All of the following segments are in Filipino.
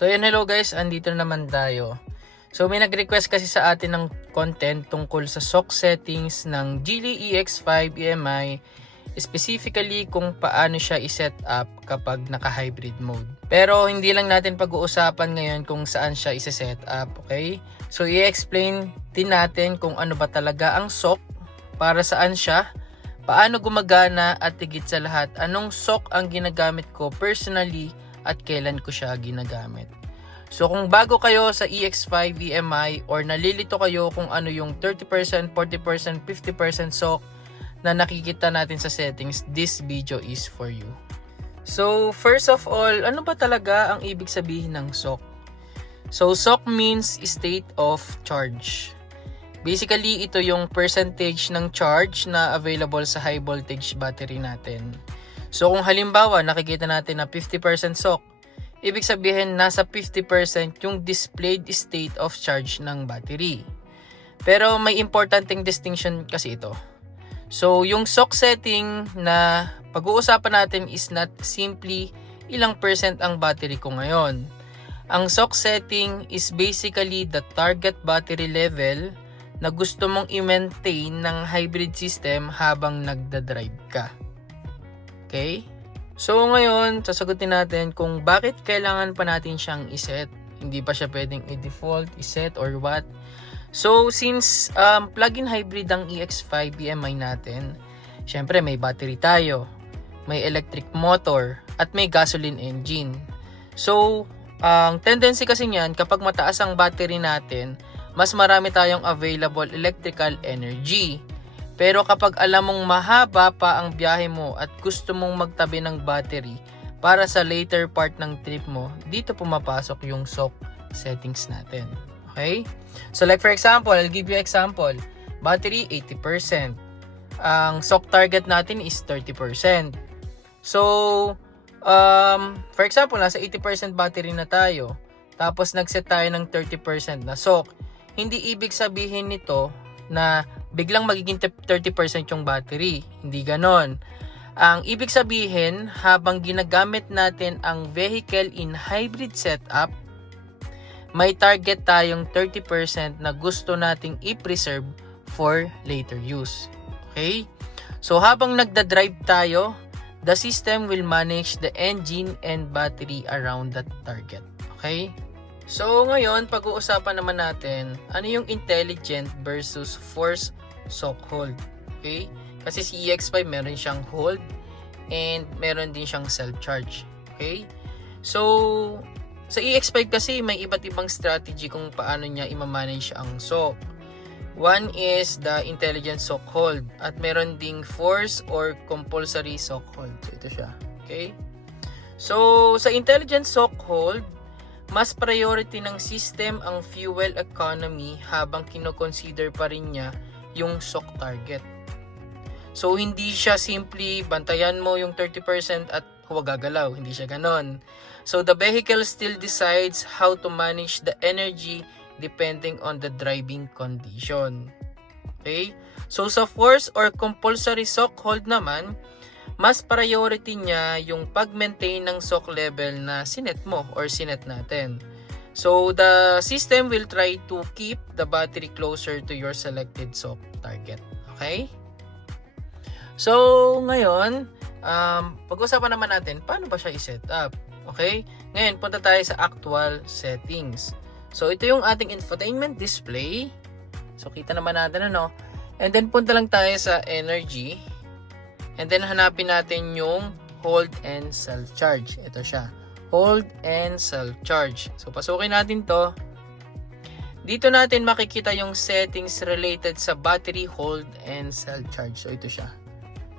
So yun, hello guys, andito na naman tayo. So may nag-request kasi sa atin ng content tungkol sa SOC settings ng Geely EX5 EMI, specifically kung paano siya i-set up kapag naka-hybrid mode. Pero hindi lang natin pag-uusapan ngayon kung saan siya i-set up, okay? So i-explain din natin kung ano ba talaga ang SOC, para saan siya, paano gumagana, at higit sa lahat, anong SOC ang ginagamit ko personally at kailan ko siya ginagamit. So kung bago kayo sa EX5 EMI or nalilito kayo kung ano yung 30%, 40%, 50% SOC na nakikita natin sa settings, this video is for you. So first of all, ano ba talaga ang ibig sabihin ng SOC? So SOC means state of charge. Basically, ito yung percentage ng charge na available sa high voltage battery natin. So kung halimbawa nakikita natin na 50% SOC, ibig sabihin nasa 50% yung displayed state of charge ng battery. Pero may importanteng distinction kasi ito. So yung SOC setting na pag-uusapan natin is not simply ilang percent ang battery ko ngayon. Ang SOC setting is basically the target battery level na gusto mong i-maintain ng hybrid system habang nagda-drive ka. Okay? So ngayon, sasagutin natin kung bakit kailangan pa natin siyang iset. Hindi pa siya pwedeng i-default, iset, or what. So since plug-in hybrid ang EX5 EMI natin, syempre may battery tayo, may electric motor, at may gasoline engine. So ang tendency kasi niyan, kapag mataas ang battery natin, mas marami tayong available electrical energy. Pero kapag alam mong mahaba pa ang biyahe mo at gusto mong magtabi ng battery para sa later part ng trip mo, dito pumapasok yung SOC settings natin. Okay? So like for example, I'll give you example. Battery 80%. Ang SOC target natin is 30%. So, for example, nasa 80% battery na tayo. Tapos nag-set tayo ng 30% na SOC. Hindi ibig sabihin nito na biglang magiging 30% yung battery. Hindi ganon. Ang ibig sabihin, habang ginagamit natin ang vehicle in hybrid setup, may target tayong 30% na gusto nating i-preserve for later use. Okay? So habang nagda-drive tayo, the system will manage the engine and battery around that target. Okay? So ngayon, pag-uusapan naman natin ano yung intelligent versus force SOC hold. Okay? Kasi si EX5 meron siyang hold and meron din siyang self-charge. Okay? So sa EX5 kasi may iba't ibang strategy kung paano niya i-manage ang SOC. One is the intelligent SOC hold at meron ding force or compulsory SOC hold. So ito siya. Okay? So sa intelligent SOC hold, mas priority ng system ang fuel economy habang kino-consider pa rin niya yung SOC target. So hindi siya simply bantayan mo yung 30% at huwag gagalaw, hindi siya ganon. So the vehicle still decides how to manage the energy depending on the driving condition. Okay? So sa force or compulsory SOC hold naman, mas priority niya yung pag-maintain ng SOC level na sinet mo or sinet natin. So the system will try to keep the battery closer to your selected SOC target. Okay? So ngayon, pag-usapan naman natin paano ba siya i-set up. Okay? Ngayon, punta tayo sa actual settings. So ito yung ating infotainment display. So kita naman natin ano. And then punta lang tayo sa energy. And then hanapin natin yung hold and self-charge. Ito siya. Hold and self-charge. So pasukin natin to. Dito natin makikita yung settings related sa battery hold and self-charge. So ito siya.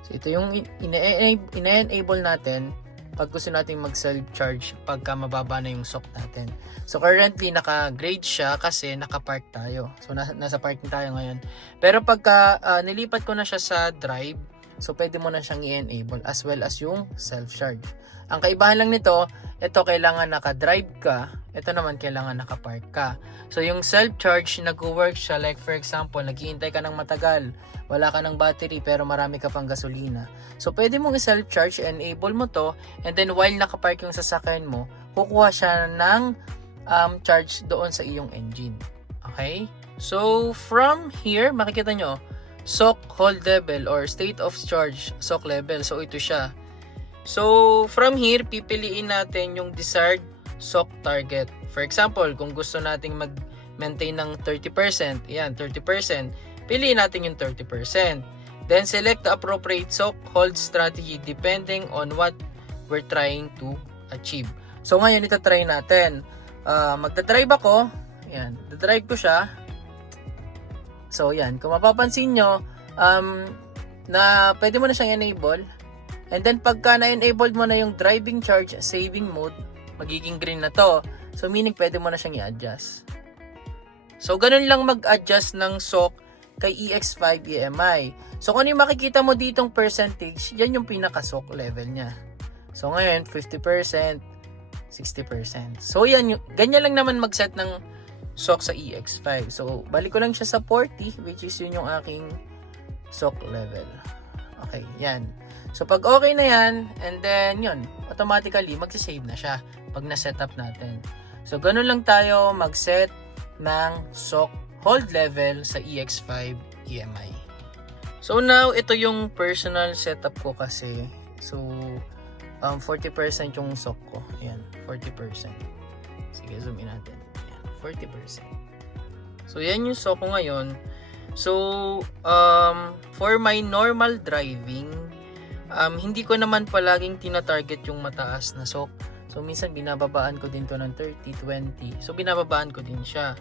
So ito yung ina-enable natin pag gusto natin mag-self-charge pagka mababa na yung SOC natin. So currently naka-grade siya kasi naka-park tayo. So nasa parking tayo ngayon. Pero pagka nilipat ko na siya sa drive, so pwede mo na siyang i-enable as well as yung self-charge. Ang kaibahan lang nito, ito kailangan naka-drive ka, ito naman kailangan naka-park ka. So yung self-charge, nag-work siya like for example, naghihintay ka ng matagal, wala ka ng battery pero marami ka pang gasolina. So pwede mong i-self-charge, enable mo to, and then while naka-park yung sasakyan mo, kukuha siya ng charge doon sa iyong engine. Okay? So, from here, makikita nyo, sock hold level or state of charge sock level. So, ito siya. So, from here, pipiliin natin yung desired sock target. For example, kung gusto nating mag-maintain ng 30%, yan, 30%, piliin natin yung 30%. Then, select the appropriate sock hold strategy depending on what we're trying to achieve. So, ngayon, ito try natin. Magdadrive ako. Yan, dadrive ko siya. So, yan. Kung mapapansin nyo, na pwede mo na siyang enable. And then, pagka na-enabled mo na yung driving charge saving mode, magiging green na to. So, meaning pwede mo na siyang i-adjust. So, ganun lang mag-adjust ng sock kay EX5 EMI. So, kung ano yung makikita mo ditong percentage, yan yung pinaka-sock level niya. So, ngayon, 50%, 60%. So, yan, ganyan lang naman mag-set ng sock sa EX5. So, balik ko lang siya sa 40, which is yun yung aking sock level. Okay, yan. So, pag okay na yan, and then, yun, automatically, magsisave na siya pag na-set up natin. So, ganun lang tayo mag-set ng sock hold level sa EX5 EMI. So, now, ito yung personal setup ko kasi. So, 40% yung sock ko. Ayan, 40%. Sige, zoom in natin. 40%. So, yan yung sock ko ngayon. So, for my normal driving, hindi ko naman palaging tina-target yung mataas na sock. So, minsan binababaan ko din to ng 30, 20. So, binababaan ko din siya.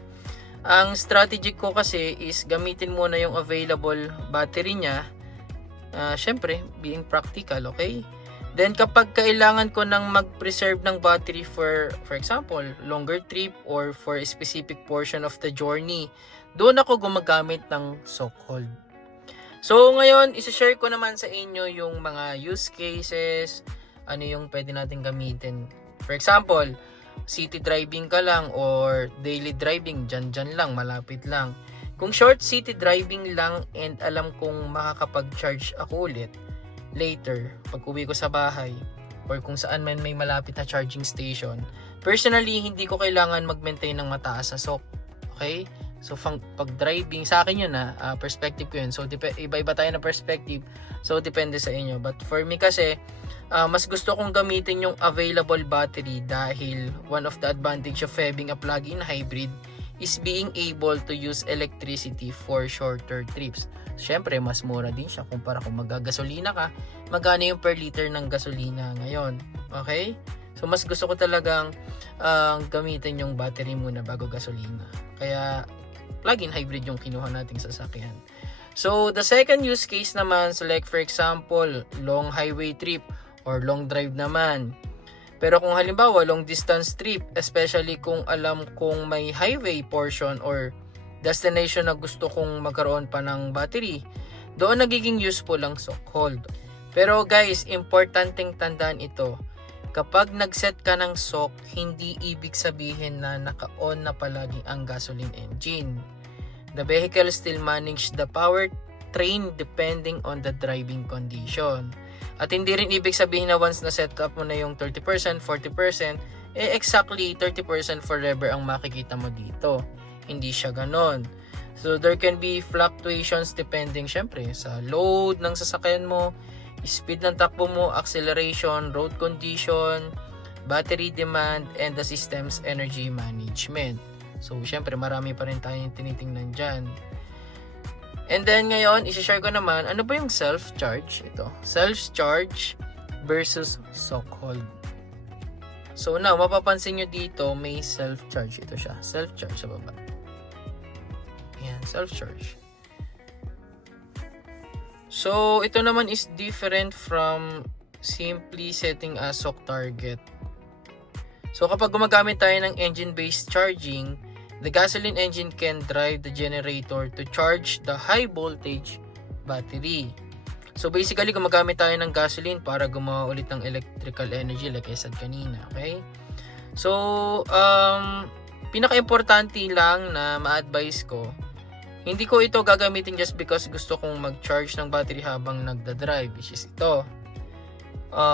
Ang strategy ko kasi is gamitin muna yung available battery niya. Syempre, being practical, okay? Then kapag kailangan ko nang mag-preserve ng battery for example, longer trip or for a specific portion of the journey, doon ako gumagamit ng sock hold. So ngayon, isi-share ko naman sa inyo yung mga use cases, ano yung pwede natin gamitin. For example, city driving ka lang or daily driving, dyan lang, malapit lang. Kung short city driving lang and alam kong makakapag-charge ako ulit later, pag uwi ko sa bahay or kung saan man may malapit na charging station, personally, hindi ko kailangan mag-maintain ng mataas na sock. Okay? So, pag driving, sa akin yun perspective ko yun. So, iba-iba tayo na perspective. So, depende sa inyo. But for me kasi, mas gusto kong gamitin yung available battery dahil one of the advantage of having a plug-in hybrid is being able to use electricity for shorter trips. Siyempre, mas mura din siya kumpara kung magagasolina ka. Magkano yung per liter ng gasolina ngayon? Okay? So, mas gusto ko talagang gamitin yung battery muna bago gasolina. Kaya, plug-in hybrid yung kinuha nating sasakyan. So, the second use case naman, so like for example, long highway trip or long drive naman. Pero kung halimbawa, long distance trip, especially kung alam kong may highway portion or destination na gusto kong magkaroon pa ng battery, doon nagiging useful ang sock hold. Pero guys, importanteng tandaan ito. Kapag nag-set ka ng sock, hindi ibig sabihin na naka-on na palagi ang gasoline engine. The vehicle still manage the powertrain depending on the driving condition. At hindi rin ibig sabihin na once na set up mo na yung 30%, 40%, exactly 30% forever ang makikita mo dito. Hindi siya ganon. So, there can be fluctuations depending syempre sa load ng sasakyan mo, speed ng takbo mo, acceleration, road condition, battery demand, and the system's energy management. So, syempre, marami pa rin tayong tinitingnan dyan. And then, ngayon, isi-share ko naman, ano ba yung self-charge? Ito, self-charge versus sock hold. So, now, mapapansin nyo dito, may self-charge. Ito siya, self-charge sa baba. Ayan, self-charge. So, ito naman is different from simply setting a sock target. So, kapag gumagamit tayo ng engine-based charging, the gasoline engine can drive the generator to charge the high voltage battery. So, basically, gumagamit tayo ng gasoline para gumawa ulit ng electrical energy like I said kanina. Okay? So, pinaka-importante lang na ma-advise ko, hindi ko ito gagamitin just because gusto kong mag-charge ng battery habang nagda-drive, which is ito.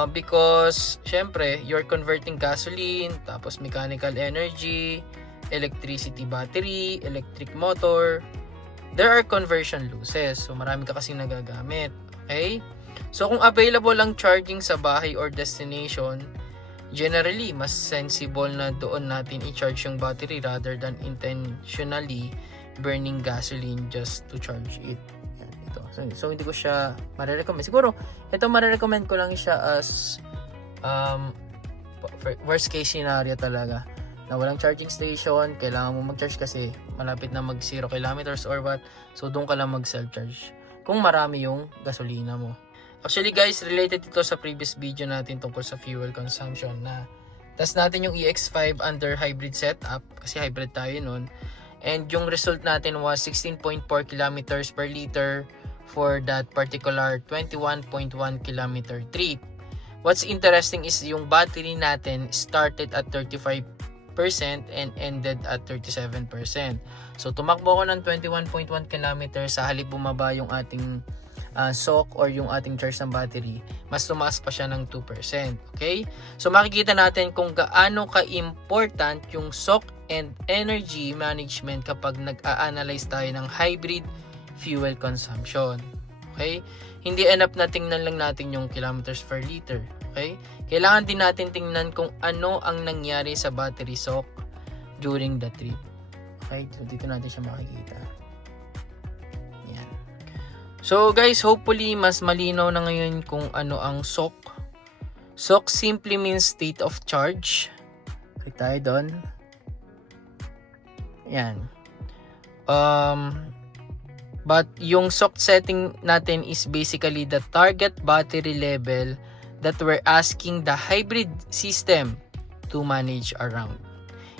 Because syempre you're converting gasoline, tapos mechanical energy, electricity battery, electric motor, there are conversion losses. So marami ka kasing nagagamit. Okay? So kung available ang charging sa bahay or destination, generally mas sensible na doon natin i-charge yung battery rather than intentionally burning gasoline just to charge it. Yan, ito. So hindi ko siya marirecommend. Siguro ito marirecommend ko lang siya as worst case scenario talaga, na walang charging station, kailangan mo mag-charge kasi malapit na mag 0 kilometers or what. So doon ka lang mag self-charge kung marami yung gasolina mo. Actually guys, related ito sa previous video natin tungkol sa fuel consumption, na test natin yung EX5 under hybrid setup kasi hybrid tayo nun, and yung result natin was 16.4 kilometers per liter for that particular 21.1 kilometer trip. What's interesting is yung battery natin started at 35% and ended at 37%. So tumakbo ko ng 21.1 kilometers, sa halip bumaba yung ating SOC or yung ating charge ng battery, mas tumaas pa siya ng 2%. Okay? So makikita natin kung gaano ka-important yung SOC and energy management kapag nag-a-analyze tayo ng hybrid fuel consumption. Okay? Hindi enough na tingnan lang natin yung kilometers per liter. Okay? Kailangan din natin tingnan kung ano ang nangyari sa battery SOC during the trip. Okay? So dito natin siya makikita. Yan. So guys, hopefully mas malinaw na ngayon kung ano ang SOC. SOC simply means state of charge. Click tayo doon. Yan. But yung SOC setting natin is basically the target battery level that we're asking the hybrid system to manage around.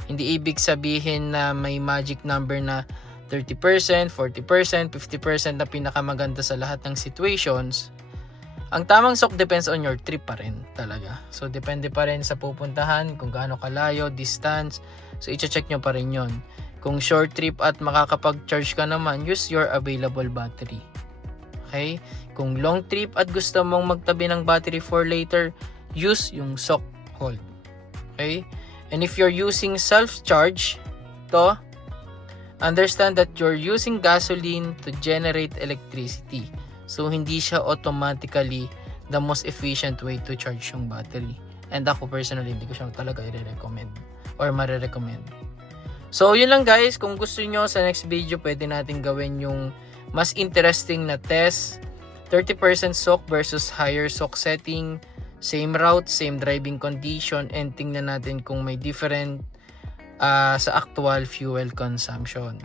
Hindi ibig sabihin na may magic number na 30%, 40%, 50% na pinakamaganda sa lahat ng situations. Ang tamang SOC depends on your trip pa rin talaga. So depende pa rin sa pupuntahan, kung gaano kalayo, distance. So i-check nyo pa rin yon. Kung short trip at makakapag-charge ka naman, use your available battery. Okay? Kung long trip at gusto mong magtabi ng battery for later, use yung SOC hold. Okay? And if you're using self-charge, understand that you're using gasoline to generate electricity. So, hindi siya automatically the most efficient way to charge yung battery. And ako personally, hindi ko siya talaga i-recommend or marirecommend. So, yun lang guys. Kung gusto nyo sa next video, pwede natin gawin yung mas interesting na test. 30% SOC versus higher SOC setting. Same route, same driving condition, and tingnan natin kung may different sa actual fuel consumption.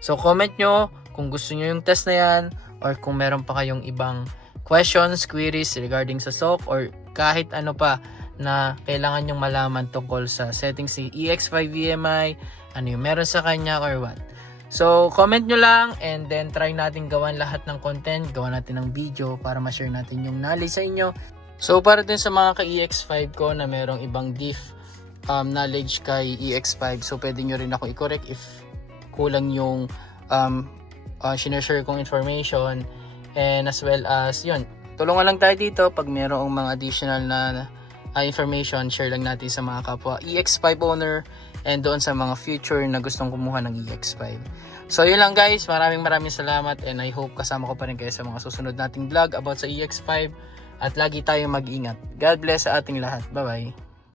So, comment nyo kung gusto nyo yung test na yan, or kung meron pa kayong ibang questions, queries regarding sa SOC, or kahit ano pa na kailangan nyong malaman tungkol sa settings si EX5 VMI, ano yung meron sa kanya or what. So, comment nyo lang, and then try natin gawan lahat ng content, gawan natin ng video para ma-share natin yung knowledge sa inyo. So, para din sa mga ka-EX5 ko na merong ibang diff knowledge kay EX5, so pwede nyo rin ako i-correct if kulang yung sinashare kong information, and as well as yun, tulungan lang tayo dito pag merong mga additional na information, share lang natin sa mga kapwa EX5 owner and doon sa mga future na gustong kumuha ng EX5. So yun lang guys, maraming salamat, and I hope kasama ko pa rin kayo sa mga susunod nating vlog about sa EX5, at lagi tayong mag-ingat. God bless sa ating lahat. Bye bye.